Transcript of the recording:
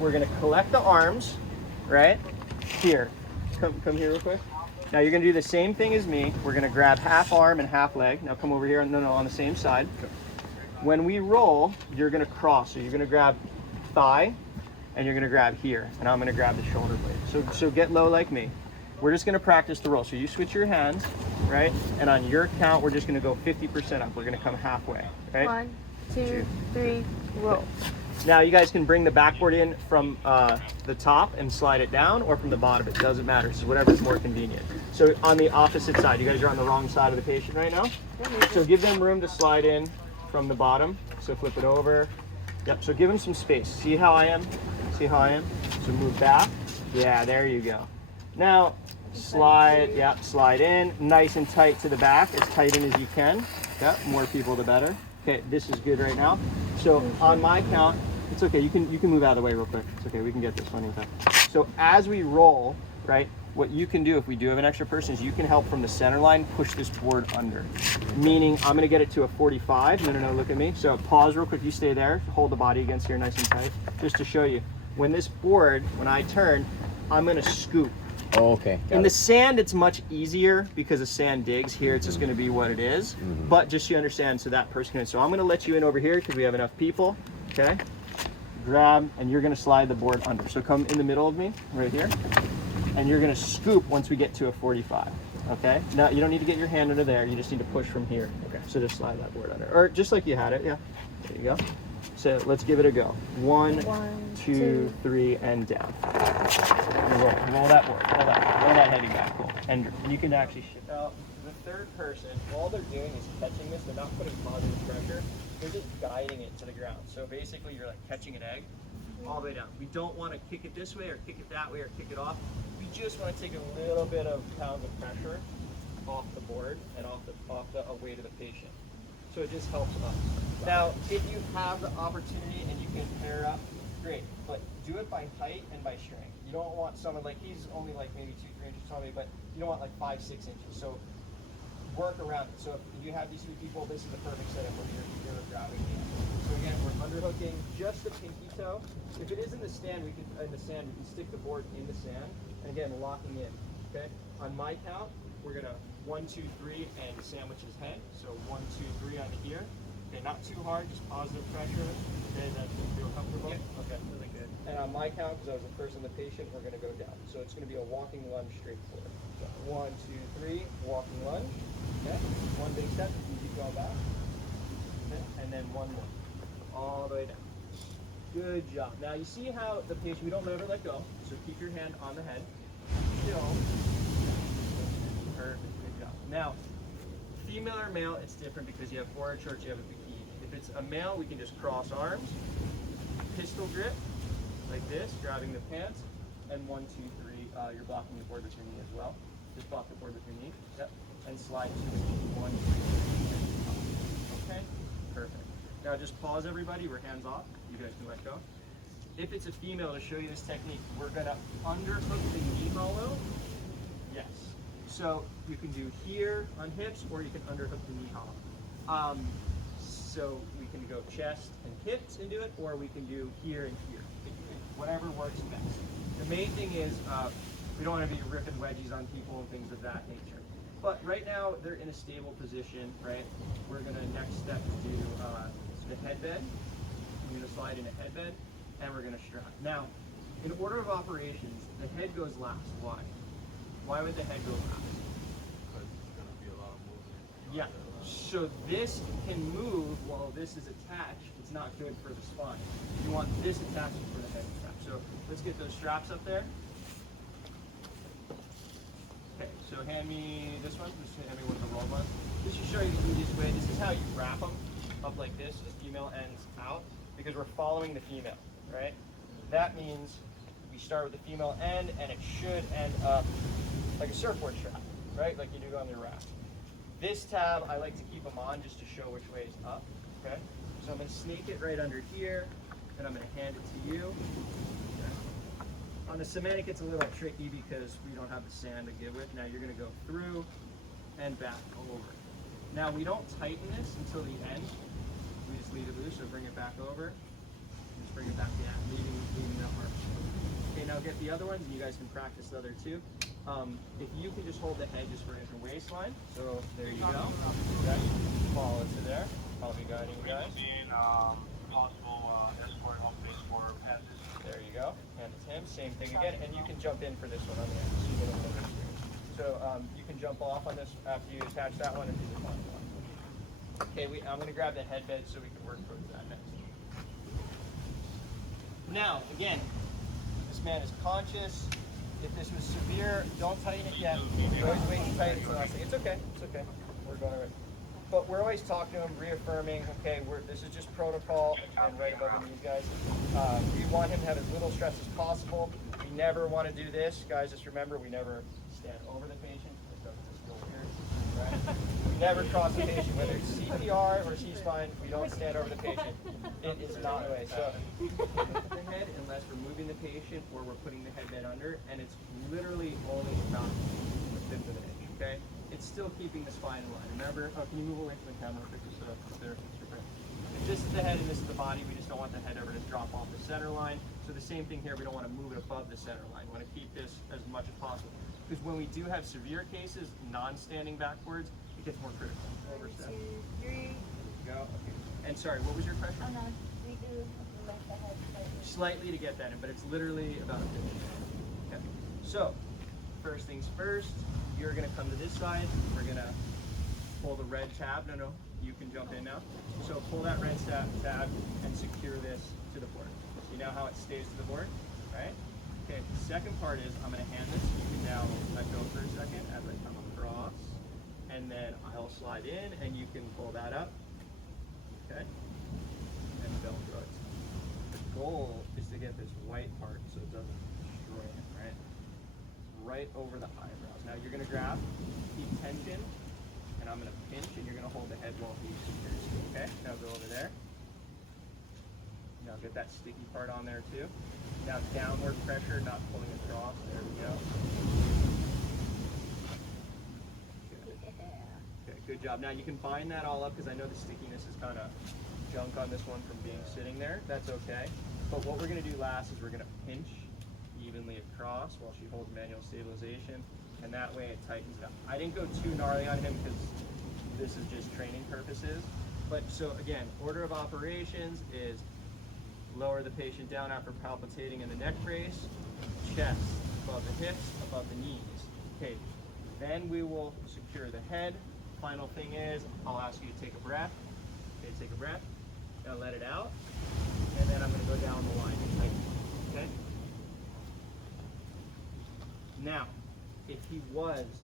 we're gonna collect the arms, right? Here, come here real quick. Now you're gonna do the same thing as me. We're gonna grab half arm and half leg. Now come over here, no, on the same side. When we roll, you're gonna cross. So you're gonna grab thigh, and you're gonna grab here, and I'm gonna grab the shoulder blade. So get low like me. We're just gonna practice the roll. So you switch your hands, right? And on your count, we're just gonna go 50% up. We're gonna come halfway, right? 1, 2, 3, roll. Now you guys can bring the backboard in from the top and slide it down, or from the bottom. It doesn't matter. So whatever's more convenient. So on the opposite side, you guys are on the wrong side of the patient right now. So give them room to slide in from the bottom. So flip it over. Yep. So give them some space. See how I am? See how I am? So move back. Yeah, there you go. Now slide. Yep. Slide in, nice and tight to the back, as tight in as you can. Yep. More people, the better. Okay. This is good right now. So on my count. It's okay, you can move out of the way real quick. It's okay, we can get this one with that. So as we roll, right, what you can do if we do have an extra person is you can help from the center line push this board under. Meaning I'm gonna get it to a 45. No, look at me. So pause real quick, you stay there, hold the body against here nice and tight. Just to show you, when this board, when I turn, I'm gonna scoop. Oh, okay. In the sand, it's much easier because the sand digs. Here, it's just going to be what it is. But just so you understand, so that person can. So I'm going to let you in over here because we have enough people. Okay. Grab, and you're going to slide the board under. So come in the middle of me, right here, and you're going to scoop once we get to a 45. Okay. Now you don't need to get your hand under there. You just need to push from here. Okay. So just slide that board under, or just like you had it. Yeah. There you go. So let's give it a go. 1, 2, 3, and down. Roll that board. Roll that heavy back. Cool. And you can actually shift. Now, the third person, all they're doing is catching this. They're not putting positive pressure. They're just guiding it to the ground. So basically, you're like catching an egg all the way down. We don't want to kick it this way or kick it that way or kick it off. We just want to take a little bit of pounds of pressure off the board and off the weight of the patient. So it just helps us. Now, if you have the opportunity and you can pair up, great. But do it by height and by strength. You don't want someone like, he's only like maybe 2-3 inches tall, but you don't want like 5-6 inches. So work around it. So if you have these 2 people, this is the perfect setup where you're grabbing the end. So again, we're underhooking just the pinky toe. If it is in the sand, we can stick the board in the sand. And again, locking in. Okay. On my count, we're gonna 1, 2, 3, and sandwich his head. So 1, 2, 3 on here. Okay, not too hard, just positive pressure. Okay, that feel comfortable? Yeah. Okay, really good. And on my count, because I was the person, the patient, we're gonna go down. So it's gonna be a walking lunge straight forward. So 1, 2, 3, walking lunge. Okay, 1 big step, you keep going back. Okay, and then 1 more. All the way down. Good job. Now you see how the patient, we don't ever let go. So keep your hand on the head. Still. Perfect, good job. Now, female or male, it's different because you have forward shorts, you have a bikini. If it's a male, we can just cross arms, pistol grip, like this, grabbing the pants, and 1, 2, 3, you're blocking the board with your knee as well. Just block the board with your knee, yep, and slide to 1, 2, 3, okay, perfect. Now just pause everybody, we're hands off, you guys can let go. If it's a female, to show you this technique, we're gonna underhook the knee hollow, yes. So you can do here on hips, or you can underhook the knee hollow. So we can go chest and hips and do it, or we can do here and here. Whatever works best. The main thing is we don't want to be ripping wedgies on people and things of that nature. But right now they're in a stable position, right? We're gonna next step do the headbed. I'm gonna slide in a headbed, and we're gonna strap. Now, in order of operations, the head goes last. Why? Why would the head go last? Because it's going to be a lot of movement. Yeah. So this can move while this is attached. It's not good for the spine. You want this attachment for the head strap. So let's get those straps up there. Okay, so hand me this one. Just hand me one of the rolled ones. Just to show you the easiest way, this is how you wrap them up like this. The female ends out because we're following the female, right? That means we start with the female end, and it should end up like a surfboard strap, right? Like you do on your raft. This tab, I like to keep them on just to show which way is up, okay? So I'm gonna snake it right under here, and I'm gonna hand it to you. Okay. On the cement, it gets a little tricky because we don't have the sand to give with. Now you're gonna go through and back over. Now we don't tighten this until the end. We just leave it loose, so bring it back over. Just bring it back down, leaving that mark. I'll get the other ones and you guys can practice the other two. If you can just hold the head just for your waistline. So there you go. Okay. Follow it to there. I'll be guiding you guys. Possible escort off base for passes. There you go. Hand it to him. Same thing again. And you can jump in for this one on the end. So you get a little bit of experience. So you can jump off on this after you attach that one and do the final one. Okay, I'm going to grab the headbed so we can work towards that next. Now, again, this man is conscious. If this was severe, don't tighten it yet. You always wait to tighten it to the last thing. It's okay. It's okay. We're going all right. But we're always talking to him, reaffirming, okay, this is just protocol, and right above the knees, guys. We want him to have as little stress as possible. We never want to do this. Guys, just remember, we never stand over the patient. This doesn't just go here, right? We never cross the patient, whether it's CPR or C-spine, we don't stand over the patient. It is not the way. So, the head, unless we're moving the patient or we're putting the headbed under, and it's literally only about a fifth of an inch, okay? It's still keeping the spine in line. Remember, can you move away from the camera quick, just up there? If this is the head and this is the body, we just don't want the head ever to drop off the center line. So the same thing here, we don't want to move it above the center line. We want to keep this as much as possible. Because when we do have severe cases, non-standing backwards, it gets more critical. Overstep. 1, 2, 3. Go. Okay. And sorry, what was your question? Oh no, we do like the head slightly. Slightly to get that in, but it's literally about a fifth. Okay. So, first things first, you're gonna come to this side. We're gonna pull the red tab. No, you can jump in now. So pull that red tab and secure this to the board. See now how it stays to the board, right? Okay, the second part is I'm gonna hand this. You can now let go for a second as I come across. And then I'll slide in and you can pull that up. Okay? And Velcro it. The goal is to get this white part so it doesn't destroy it, right? Right over the eyebrows. Now you're gonna grab, keep tension, and I'm gonna pinch and you're gonna hold the head while he secures. Okay? Now go over there. Now get that sticky part on there too. Now downward pressure, not pulling across. There we go. Okay, good job. Now you can bind that all up because I know the stickiness is kind of junk on this one from being sitting there. That's okay. But what we're gonna do last is we're gonna pinch evenly across while she holds manual stabilization, and that way it tightens it up. I didn't go too gnarly on him because this is just training purposes. But so again, order of operations is lower the patient down after palpitating in the neck brace, chest above the hips, above the knees. Okay, then we will secure the head. Final thing is, I'll ask you to take a breath. Okay, take a breath. Now let it out. And then I'm gonna go down the line and tighten. Okay? Now, if he was